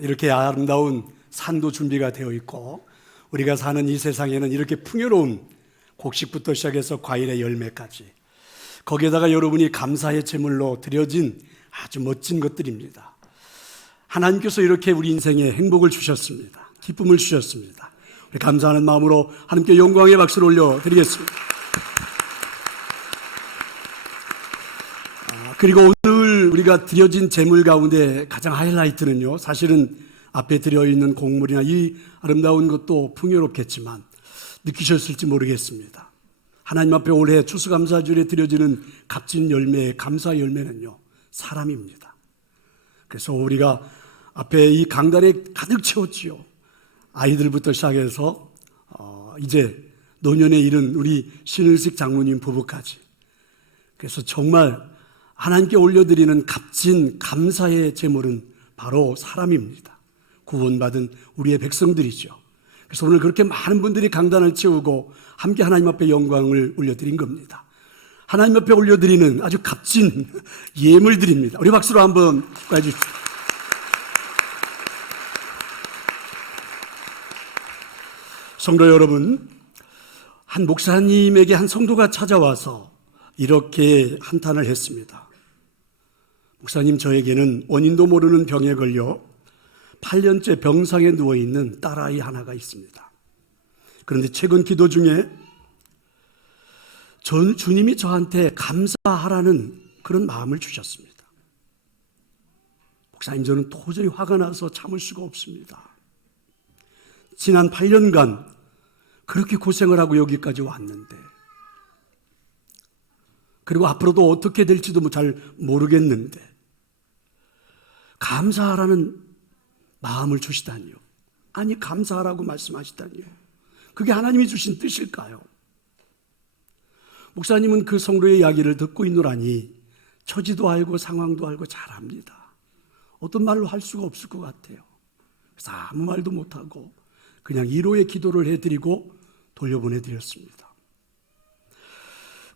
이렇게 아름다운 산도 준비가 되어 있고 우리가 사는 이 세상에는 이렇게 풍요로운 곡식부터 시작해서 과일의 열매까지 거기에다가 여러분이 감사의 제물로 드려진 아주 멋진 것들입니다. 하나님께서 이렇게 우리 인생에 행복을 주셨습니다. 기쁨을 주셨습니다. 우리 감사하는 마음으로 하나님께 영광의 박수를 올려드리겠습니다. 그리고 오늘 우리가 드려진 제물 가운데 가장 하이라이트는요, 사실은 앞에 드려있는 곡물이나 이 아름다운 것도 풍요롭겠지만 느끼셨을지 모르겠습니다. 하나님 앞에 올해 추수감사주일에 드려지는 값진 열매, 감사 열매는요, 사람입니다. 그래서 우리가 앞에 이 강단에 가득 채웠지요. 아이들부터 시작해서 이제 노년에 이른 우리 신은식 장로님 부부까지. 그래서 정말 하나님께 올려드리는 값진 감사의 제물은 바로 사람입니다. 구원받은 우리의 백성들이죠. 그래서 오늘 그렇게 많은 분들이 강단을 채우고 함께 하나님 앞에 영광을 올려드린 겁니다. 하나님 앞에 올려드리는 아주 값진 예물들입니다. 우리 박수로 한번 해주십시오. 성도 여러분, 한 목사님에게 한 성도가 찾아와서 이렇게 한탄을 했습니다. 목사님, 저에게는 원인도 모르는 병에 걸려 8년째 병상에 누워있는 딸아이 하나가 있습니다. 그런데 최근 기도 중에 주님이 저한테 감사하라는 그런 마음을 주셨습니다. 목사님, 저는 도저히 화가 나서 참을 수가 없습니다. 지난 8년간 그렇게 고생을 하고 여기까지 왔는데, 그리고 앞으로도 어떻게 될지도 잘 모르겠는데 감사하라는 마음을 주시다니요. 아니, 감사하라고 말씀하시다니요. 그게 하나님이 주신 뜻일까요? 목사님은 그 성도의 이야기를 듣고 있노라니 처지도 알고 상황도 알고 잘 압니다. 어떤 말로 할 수가 없을 것 같아요. 그래서 아무 말도 못하고 그냥 위로의 기도를 해드리고 돌려보내드렸습니다.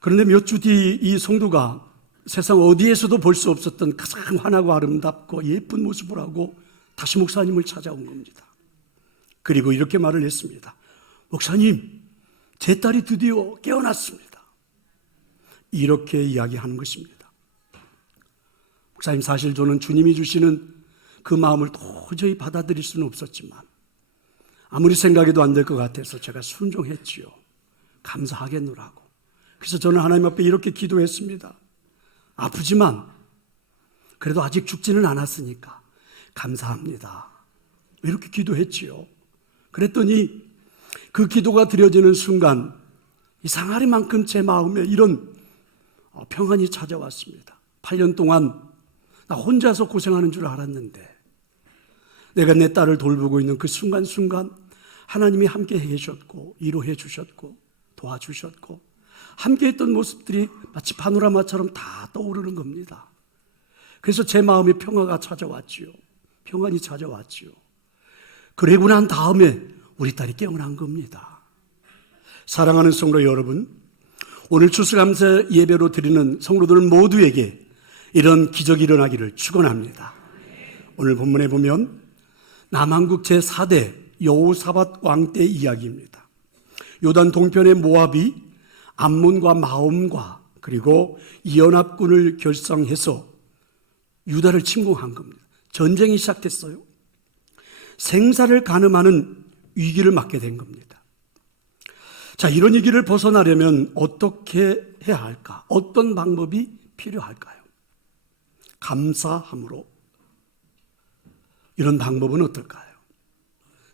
그런데 몇 주 뒤 이 성도가 세상 어디에서도 볼 수 없었던 가장 환하고 아름답고 예쁜 모습을 하고 다시 목사님을 찾아온 겁니다. 그리고 이렇게 말을 했습니다. 목사님, 제 딸이 드디어 깨어났습니다. 이렇게 이야기하는 것입니다. 목사님, 사실 저는 주님이 주시는 그 마음을 도저히 받아들일 수는 없었지만 아무리 생각해도 안 될 것 같아서 제가 순종했지요. 감사하겠노라고. 그래서 저는 하나님 앞에 이렇게 기도했습니다. 아프지만 그래도 아직 죽지는 않았으니까 감사합니다. 이렇게 기도했지요. 그랬더니 그 기도가 드려지는 순간 이상하리만큼 제 마음에 이런 평안이 찾아왔습니다. 8년 동안 나 혼자서 고생하는 줄 알았는데 내가 내 딸을 돌보고 있는 그 순간순간 하나님이 함께 해주셨고 위로해 주셨고 도와주셨고 함께했던 모습들이 마치 파노라마처럼 다 떠오르는 겁니다. 그래서 제 마음에 평화가 찾아왔지요. 평안이 찾아왔지요. 그러고 난 다음에 우리 딸이 깨어난 겁니다. 사랑하는 성도 여러분, 오늘 추수감사 예배로 드리는 성도들 모두에게 이런 기적이 일어나기를 축원합니다. 오늘 본문에 보면 남한국 제4대 여호사밧 왕 때 이야기입니다. 요단 동편의 모압이 암몬과 마온과 그리고 이연합군을 결성해서 유다를 침공한 겁니다. 전쟁이 시작됐어요. 생사를 가늠하는 위기를 맞게 된 겁니다. 자, 이런 위기를 벗어나려면 어떻게 해야 할까? 어떤 방법이 필요할까요? 감사함으로. 이런 방법은 어떨까요?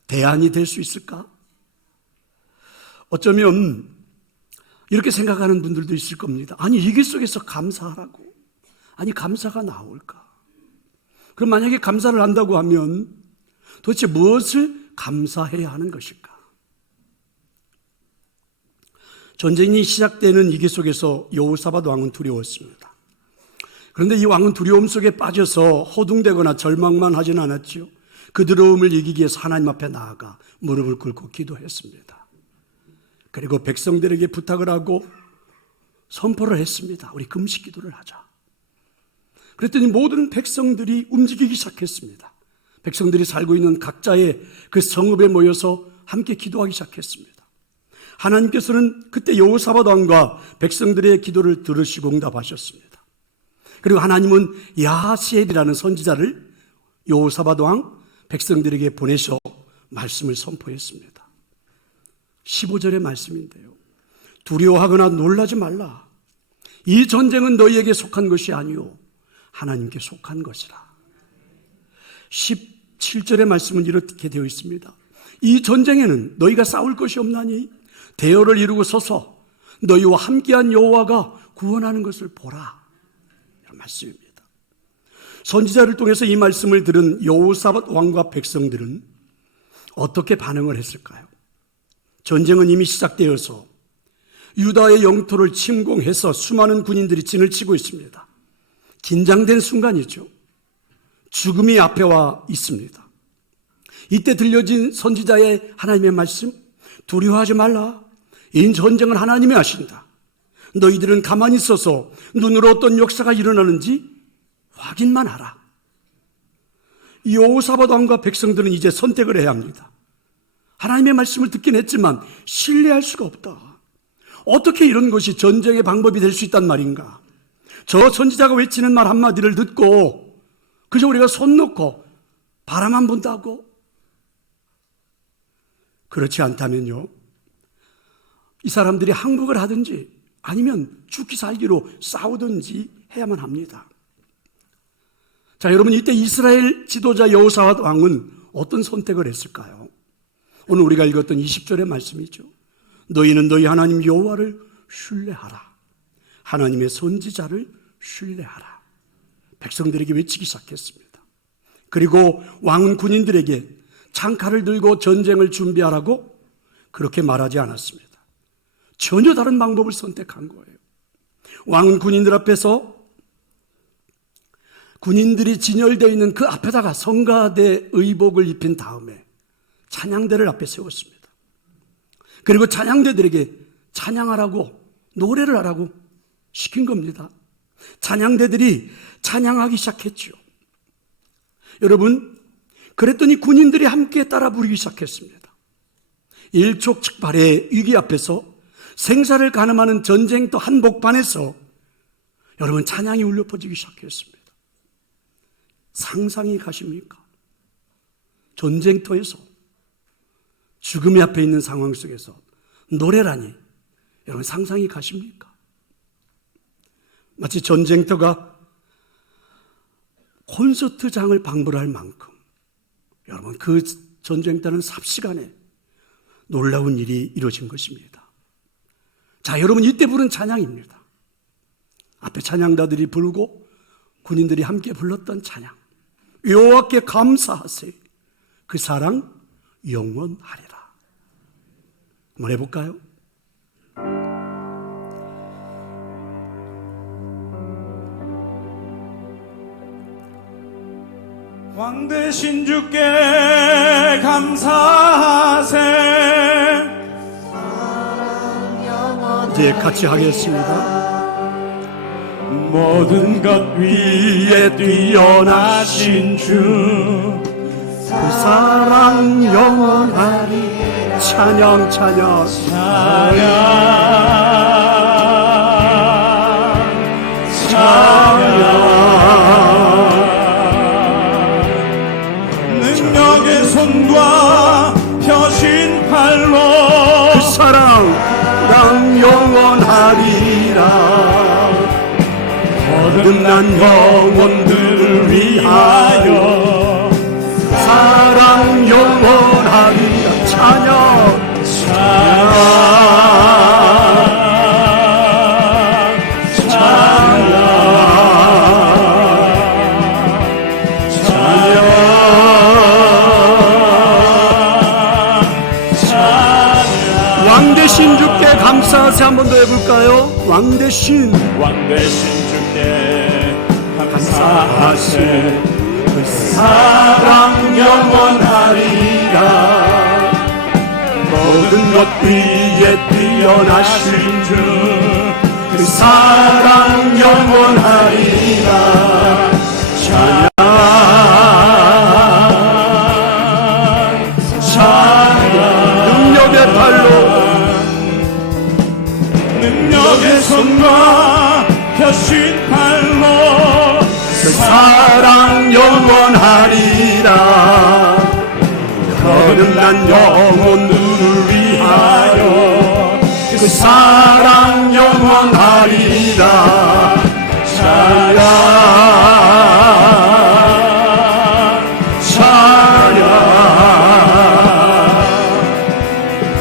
대안이 될 수 있을까? 어쩌면 이렇게 생각하는 분들도 있을 겁니다. 아니, 위기 속에서 감사하라고. 아니, 감사가 나올까? 그럼 만약에 감사를 한다고 하면 도대체 무엇을 감사해야 하는 것일까? 전쟁이 시작되는 위기 속에서 여호사밧 왕은 두려웠습니다. 그런데 이 왕은 두려움 속에 빠져서 허둥대거나 절망만 하진 않았지요. 그 두려움을 이기기 위해서 하나님 앞에 나아가 무릎을 꿇고 기도했습니다. 그리고 백성들에게 부탁을 하고 선포를 했습니다. 우리 금식 기도를 하자. 그랬더니 모든 백성들이 움직이기 시작했습니다. 백성들이 살고 있는 각자의 그 성읍에 모여서 함께 기도하기 시작했습니다. 하나님께서는 그때 여호사밧 왕과 백성들의 기도를 들으시고 응답하셨습니다. 그리고 하나님은 야하시엘이라는 선지자를 여호사밧 왕 백성들에게 보내셔 말씀을 선포했습니다. 15절의 말씀인데요. 두려워하거나 놀라지 말라. 이 전쟁은 너희에게 속한 것이 아니요 하나님께 속한 것이라. 17절의 말씀은 이렇게 되어 있습니다. 이 전쟁에는 너희가 싸울 것이 없나니 대열을 이루고 서서 너희와 함께한 여호와가 구원하는 것을 보라. 이런 말씀입니다. 선지자를 통해서 이 말씀을 들은 여호사밧 왕과 백성들은 어떻게 반응을 했을까요? 전쟁은 이미 시작되어서 유다의 영토를 침공해서 수많은 군인들이 진을 치고 있습니다. 긴장된 순간이죠. 죽음이 앞에 와 있습니다. 이때 들려진 선지자의 하나님의 말씀, 두려워하지 말라. 이 전쟁은 하나님이 하신다. 너희들은 가만히 있어서 눈으로 어떤 역사가 일어나는지 확인만 하라. 여호사밧 왕과 백성들은 이제 선택을 해야 합니다. 하나님의 말씀을 듣긴 했지만 신뢰할 수가 없다. 어떻게 이런 것이 전쟁의 방법이 될 수 있단 말인가? 저 선지자가 외치는 말 한마디를 듣고 그저 우리가 손 놓고 바라만 본다고? 그렇지 않다면요, 이 사람들이 항복을 하든지 아니면 죽기 살기로 싸우든지 해야만 합니다. 자, 여러분, 이때 이스라엘 지도자 여호사밧 왕은 어떤 선택을 했을까요? 오늘 우리가 읽었던 20절의 말씀이죠. 너희는 너희 하나님 여호와를 신뢰하라. 하나님의 선지자를 신뢰하라. 백성들에게 외치기 시작했습니다. 그리고 왕은 군인들에게 창칼을 들고 전쟁을 준비하라고 그렇게 말하지 않았습니다. 전혀 다른 방법을 선택한 거예요. 왕은 군인들 앞에서 군인들이 진열되어 있는 그 앞에다가 성가대 의복을 입힌 다음에 찬양대를 앞에 세웠습니다. 그리고 찬양대들에게 찬양하라고, 노래를 하라고 시킨 겁니다. 찬양대들이 찬양하기 시작했죠. 여러분, 그랬더니 군인들이 함께 따라 부르기 시작했습니다. 일촉즉발의 위기 앞에서 생사를 가늠하는 전쟁터 한복판에서 여러분, 찬양이 울려 퍼지기 시작했습니다. 상상이 가십니까? 전쟁터에서 죽음이 앞에 있는 상황 속에서 노래라니, 여러분 상상이 가십니까? 마치 전쟁터가 콘서트장을 방불할 만큼 여러분, 그 전쟁터는 삽시간에 놀라운 일이 이루어진 것입니다. 자, 여러분, 이때 부른 찬양입니다. 앞에 찬양가들이 부르고 군인들이 함께 불렀던 찬양, 여호와께 감사하세, 그 사랑 영원하리라. 한번 해볼까요? 왕 되신 주께 감사하세. 이제 같이 하겠습니다. 모든 것 위에 뛰어나신 주, 그 사랑 영원하리. 찬양 찬양 찬양 찬양. 능력의 손과 펴신 팔로 그 사랑 영원하리라. 거듭난 영혼들을 위하여 사랑 영원하리라. 찬양 찬양 찬양 찬양. 왕 되신 주께 감사하세. 한 번 더 해볼까요? 왕 되신 주께 감사하세. 그 사랑 영원하리라. 모든 것 위에 뛰어나신 주, 그 사랑 영원하리라. 찬양 찬양한 영혼들을 위하여 그 사랑 영원하리라. 찬양 찬양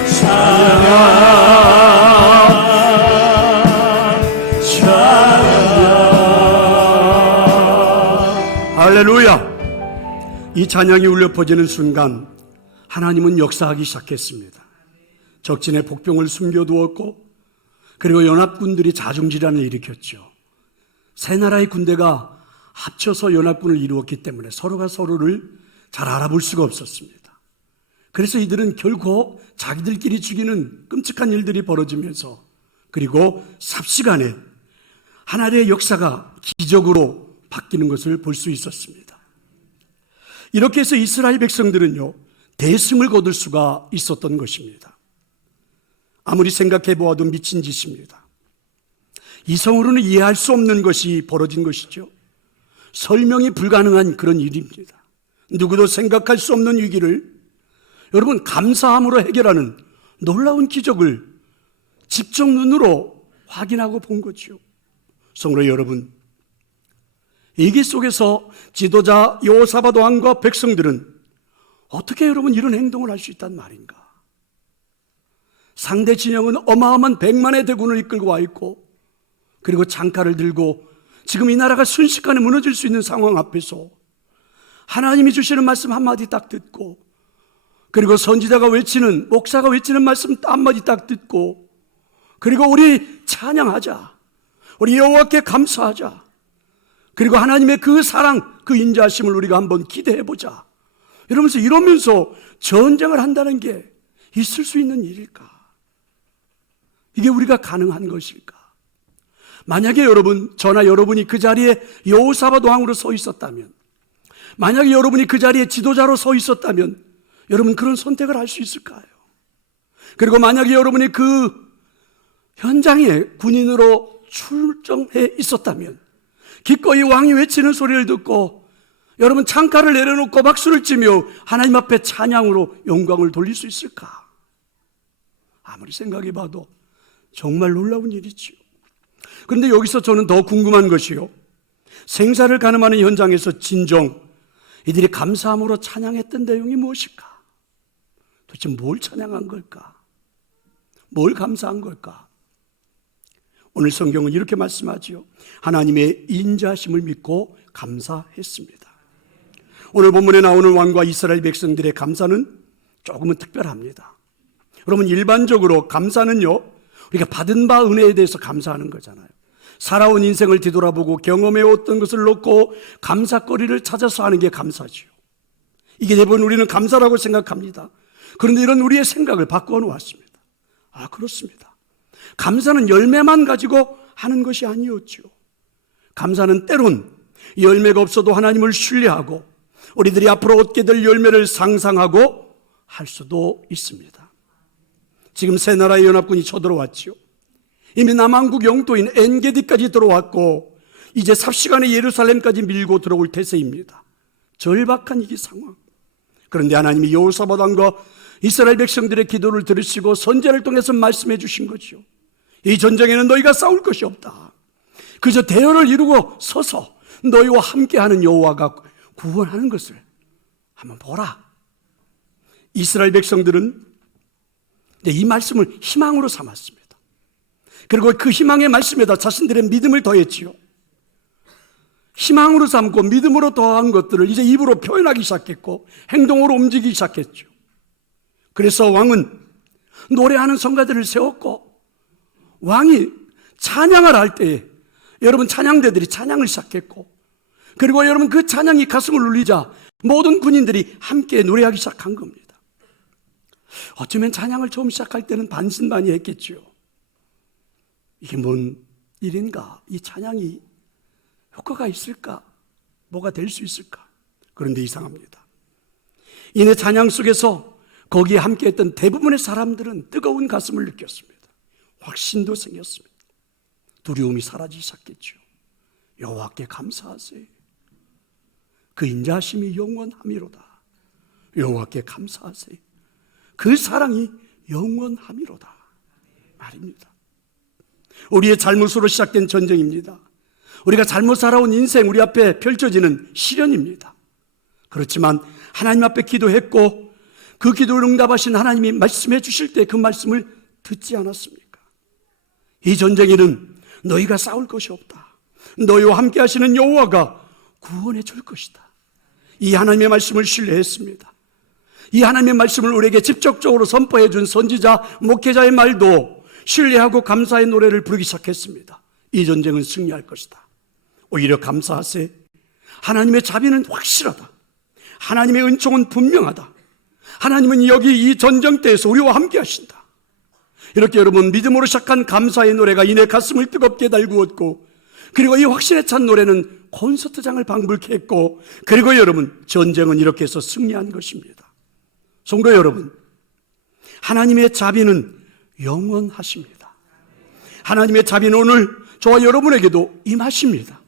찬양 찬양. 할렐루야. 이 찬양이 울려 퍼지는 순간 하나님은 역사하기 시작했습니다. 적진에 복병을 숨겨두었고, 그리고 연합군들이 자중질환을 일으켰죠. 세 나라의 군대가 합쳐서 연합군을 이루었기 때문에 서로가 서로를 잘 알아볼 수가 없었습니다. 그래서 이들은 결코 자기들끼리 죽이는 끔찍한 일들이 벌어지면서, 그리고 삽시간에 하나님의 역사가 기적으로 바뀌는 것을 볼 수 있었습니다. 이렇게 해서 이스라엘 백성들은요, 대승을 거둘 수가 있었던 것입니다. 아무리 생각해 보아도 미친 짓입니다. 이성으로는 이해할 수 없는 것이 벌어진 것이죠. 설명이 불가능한 그런 일입니다. 누구도 생각할 수 없는 위기를 여러분 감사함으로 해결하는 놀라운 기적을 직접 눈으로 확인하고 본 거죠. 성도 여러분, 위기 속에서 지도자 여호사밧 왕과 백성들은 어떻게 여러분 이런 행동을 할 수 있단 말인가? 상대 진영은 어마어마한 100만의 대군을 이끌고 와 있고, 그리고 창칼을 들고 지금 이 나라가 순식간에 무너질 수 있는 상황 앞에서 하나님이 주시는 말씀 한마디 딱 듣고, 그리고 선지자가 외치는, 목사가 외치는 말씀 한마디 딱 듣고, 그리고 우리 찬양하자, 우리 여호와께 감사하자, 그리고 하나님의 그 사랑, 그 인자하심을 우리가 한번 기대해보자, 이러면서 전쟁을 한다는 게 있을 수 있는 일일까? 이게 우리가 가능한 것일까? 만약에 여러분, 저나 여러분이 그 자리에 여호사밧 왕으로 서 있었다면, 만약에 여러분이 그 자리에 지도자로 서 있었다면 여러분 그런 선택을 할 수 있을까요? 그리고 만약에 여러분이 그 현장에 군인으로 출정해 있었다면 기꺼이 왕이 외치는 소리를 듣고 여러분 창칼을 내려놓고 박수를 치며 하나님 앞에 찬양으로 영광을 돌릴 수 있을까? 아무리 생각해 봐도 정말 놀라운 일이지요. 그런데 여기서 저는 더 궁금한 것이요, 생사를 가늠하는 현장에서 진정 이들이 감사함으로 찬양했던 내용이 무엇일까? 도대체 뭘 찬양한 걸까? 뭘 감사한 걸까? 오늘 성경은 이렇게 말씀하지요. 하나님의 인자하심을 믿고 감사했습니다. 오늘 본문에 나오는 왕과 이스라엘 백성들의 감사는 조금은 특별합니다. 여러분, 일반적으로 감사는요, 우리가 받은 바 은혜에 대해서 감사하는 거잖아요. 살아온 인생을 뒤돌아보고 경험해왔던 것을 놓고 감사거리를 찾아서 하는 게 감사지요. 이게 대부분 우리는 감사라고 생각합니다. 그런데 이런 우리의 생각을 바꾸어 놓았습니다. 아, 그렇습니다. 감사는 열매만 가지고 하는 것이 아니었죠. 감사는 때론 열매가 없어도 하나님을 신뢰하고 우리들이 앞으로 얻게 될 열매를 상상하고 할 수도 있습니다. 지금 세 나라의 연합군이 쳐들어왔죠. 이미 남한국 영토인 엔게디까지 들어왔고 이제 삽시간에 예루살렘까지 밀고 들어올 태세입니다. 절박한 이 상황. 그런데 하나님이 여호사밧 왕과 이스라엘 백성들의 기도를 들으시고 선지자를 통해서 말씀해 주신 거죠. 이 전쟁에는 너희가 싸울 것이 없다. 그저 대열을 이루고 서서 너희와 함께하는 여호와가 구원하는 것을 한번 보라. 이스라엘 백성들은 이 말씀을 희망으로 삼았습니다. 그리고 그 희망의 말씀에다 자신들의 믿음을 더했지요. 희망으로 삼고 믿음으로 더한 것들을 이제 입으로 표현하기 시작했고 행동으로 움직이기 시작했죠. 그래서 왕은 노래하는 성가들을 세웠고 왕이 찬양을 할 때에 여러분 찬양대들이 찬양을 시작했고, 그리고 여러분 그 찬양이 가슴을 울리자 모든 군인들이 함께 노래하기 시작한 겁니다. 어쩌면 찬양을 처음 시작할 때는 반신반의했겠죠. 이게 뭔 일인가? 이 찬양이 효과가 있을까? 뭐가 될 수 있을까? 그런데 이상합니다. 이내 찬양 속에서 거기에 함께했던 대부분의 사람들은 뜨거운 가슴을 느꼈습니다. 확신도 생겼습니다. 두려움이 사라지기 시작했죠. 여호와께 감사하세요. 그 인자하심이 영원하미로다. 여호와께 감사하세요. 그 사랑이 영원함이로다 말입니다. 우리의 잘못으로 시작된 전쟁입니다. 우리가 잘못 살아온 인생, 우리 앞에 펼쳐지는 시련입니다. 그렇지만 하나님 앞에 기도했고 그 기도를 응답하신 하나님이 말씀해 주실 때 그 말씀을 듣지 않았습니까? 이 전쟁에는 너희가 싸울 것이 없다. 너희와 함께 하시는 여호와가 구원해 줄 것이다. 이 하나님의 말씀을 신뢰했습니다. 이 하나님의 말씀을 우리에게 직접적으로 선포해 준 선지자, 목회자의 말도 신뢰하고 감사의 노래를 부르기 시작했습니다. 이 전쟁은 승리할 것이다. 오히려 감사하세. 하나님의 자비는 확실하다. 하나님의 은총은 분명하다. 하나님은 여기 이 전쟁터에서 우리와 함께 하신다. 이렇게 여러분 믿음으로 시작한 감사의 노래가 이내 가슴을 뜨겁게 달구었고, 그리고 이 확신에 찬 노래는 콘서트장을 방불케 했고, 그리고 여러분 전쟁은 이렇게 해서 승리한 것입니다. 성도 여러분, 하나님의 자비는 영원하십니다. 하나님의 자비는 오늘 저와 여러분에게도 임하십니다.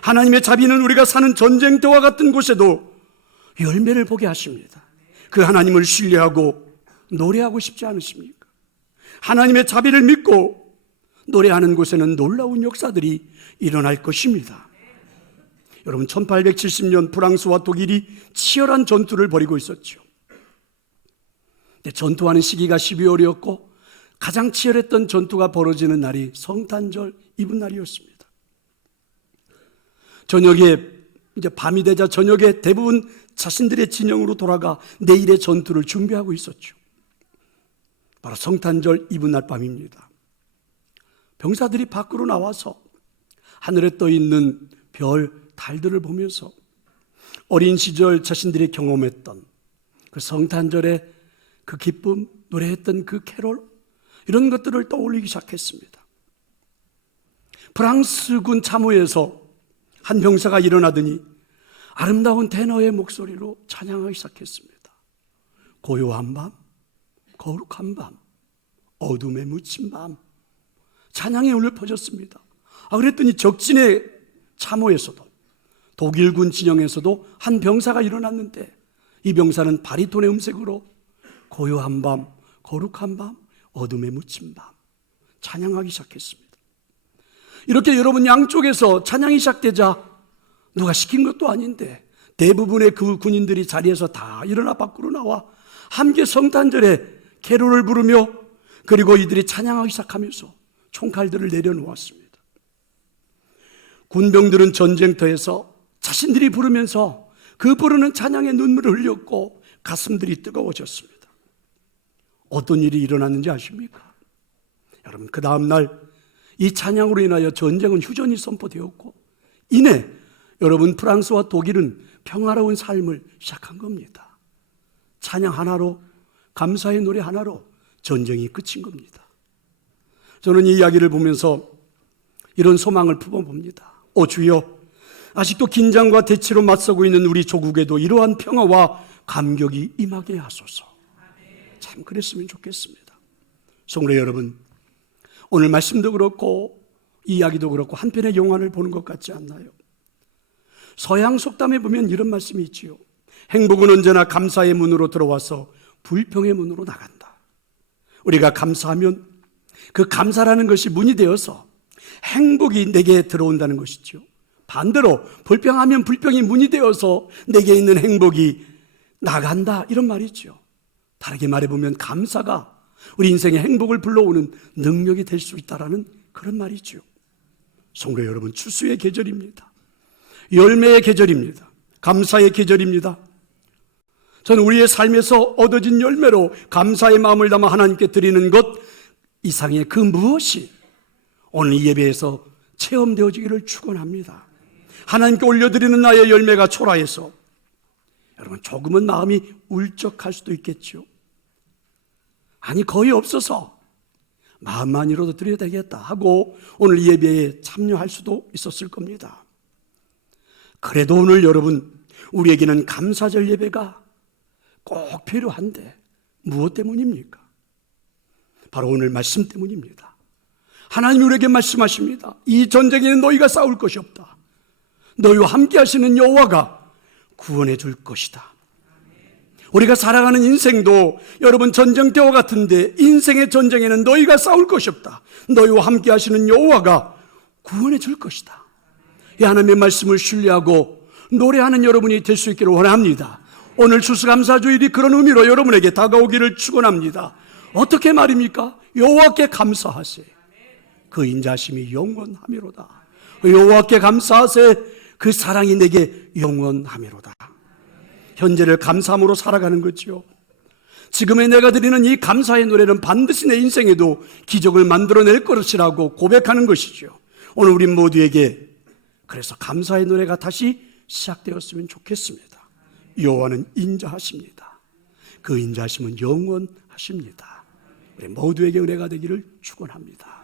하나님의 자비는 우리가 사는 전쟁터와 같은 곳에도 열매를 보게 하십니다. 그 하나님을 신뢰하고 노래하고 싶지 않으십니까? 하나님의 자비를 믿고 노래하는 곳에는 놀라운 역사들이 일어날 것입니다. 여러분 1870년 프랑스와 독일이 치열한 전투를 벌이고 있었죠. 전투하는 시기가 12월이었고 가장 치열했던 전투가 벌어지는 날이 성탄절 이브날이었습니다. 저녁에 이제 밤이 되자 저녁에 대부분 자신들의 진영으로 돌아가 내일의 전투를 준비하고 있었죠. 바로 성탄절 이브날 밤입니다. 병사들이 밖으로 나와서 하늘에 떠 있는 별, 달들을 보면서 어린 시절 자신들이 경험했던 그 성탄절의 그 기쁨, 노래했던 그 캐롤, 이런 것들을 떠올리기 시작했습니다. 프랑스군 참호에서 한 병사가 일어나더니 아름다운 테너의 목소리로 찬양하기 시작했습니다. 고요한 밤, 거룩한 밤, 어둠에 묻힌 밤, 찬양이 울려 퍼졌습니다. 그랬더니 적진의 참호에서도, 독일군 진영에서도 한 병사가 일어났는데, 이 병사는 바리톤의 음색으로 고요한 밤, 거룩한 밤, 어둠에 묻힌 밤 찬양하기 시작했습니다. 이렇게 여러분 양쪽에서 찬양이 시작되자 누가 시킨 것도 아닌데 대부분의 그 군인들이 자리에서 다 일어나 밖으로 나와 함께 성탄절에 캐롤을 부르며, 그리고 이들이 찬양하기 시작하면서 총칼들을 내려놓았습니다. 군병들은 전쟁터에서 자신들이 부르면서 그 부르는 찬양에 눈물을 흘렸고 가슴들이 뜨거워졌습니다. 어떤 일이 일어났는지 아십니까? 여러분 그 다음날 이 찬양으로 인하여 전쟁은 휴전이 선포되었고, 이내 여러분 프랑스와 독일은 평화로운 삶을 시작한 겁니다. 찬양 하나로, 감사의 노래 하나로 전쟁이 끝인 겁니다. 저는 이 이야기를 보면서 이런 소망을 품어봅니다. 오 주여, 아직도 긴장과 대치로 맞서고 있는 우리 조국에도 이러한 평화와 감격이 임하게 하소서. 참 그랬으면 좋겠습니다. 성도 여러분, 오늘 말씀도 그렇고 이 이야기도 그렇고 한편의 영화를 보는 것 같지 않나요? 서양 속담에 보면 이런 말씀이 있지요. 행복은 언제나 감사의 문으로 들어와서 불평의 문으로 나간다. 우리가 감사하면 그 감사라는 것이 문이 되어서 행복이 내게 들어온다는 것이죠. 반대로 불평하면 불평이 문이 되어서 내게 있는 행복이 나간다, 이런 말이죠. 다르게 말해보면 감사가 우리 인생의 행복을 불러오는 능력이 될 수 있다는 그런 말이죠. 성도 여러분, 추수의 계절입니다. 열매의 계절입니다. 감사의 계절입니다. 저는 우리의 삶에서 얻어진 열매로 감사의 마음을 담아 하나님께 드리는 것 이상의 그 무엇이 오늘 이 예배에서 체험되어지기를 축원합니다. 하나님께 올려드리는 나의 열매가 초라해서 여러분 조금은 마음이 울적할 수도 있겠죠. 아니 거의 없어서 마음만이라도 드려야 되겠다 하고 오늘 이 예배에 참여할 수도 있었을 겁니다. 그래도 오늘 여러분 우리에게는 감사절 예배가 꼭 필요한데 무엇 때문입니까? 바로 오늘 말씀 때문입니다. 하나님이 우리에게 말씀하십니다. 이 전쟁에는 너희가 싸울 것이 없다. 너희와 함께 하시는 여호와가 구원해 줄 것이다. 우리가 살아가는 인생도 여러분 전쟁터와 같은데, 인생의 전쟁에는 너희가 싸울 것이 없다. 너희와 함께 하시는 여호와가 구원해 줄 것이다. 이 하나님의 말씀을 신뢰하고 노래하는 여러분이 될 수 있기를 원합니다. 오늘 추수감사주일이 그런 의미로 여러분에게 다가오기를 축원합니다. 어떻게 말입니까? 여호와께 감사하세. 그 인자심이 영원하미로다. 여호와께 감사하세. 그 사랑이 내게 영원하미로다. 현재를 감사함으로 살아가는 거죠. 지금의 내가 드리는 이 감사의 노래는 반드시 내 인생에도 기적을 만들어낼 것이라고 고백하는 것이죠. 오늘 우리 모두에게 그래서 감사의 노래가 다시 시작되었으면 좋겠습니다. 여호와는 인자하십니다. 그 인자하심은 영원하십니다. 우리 모두에게 은혜가 되기를 축원합니다.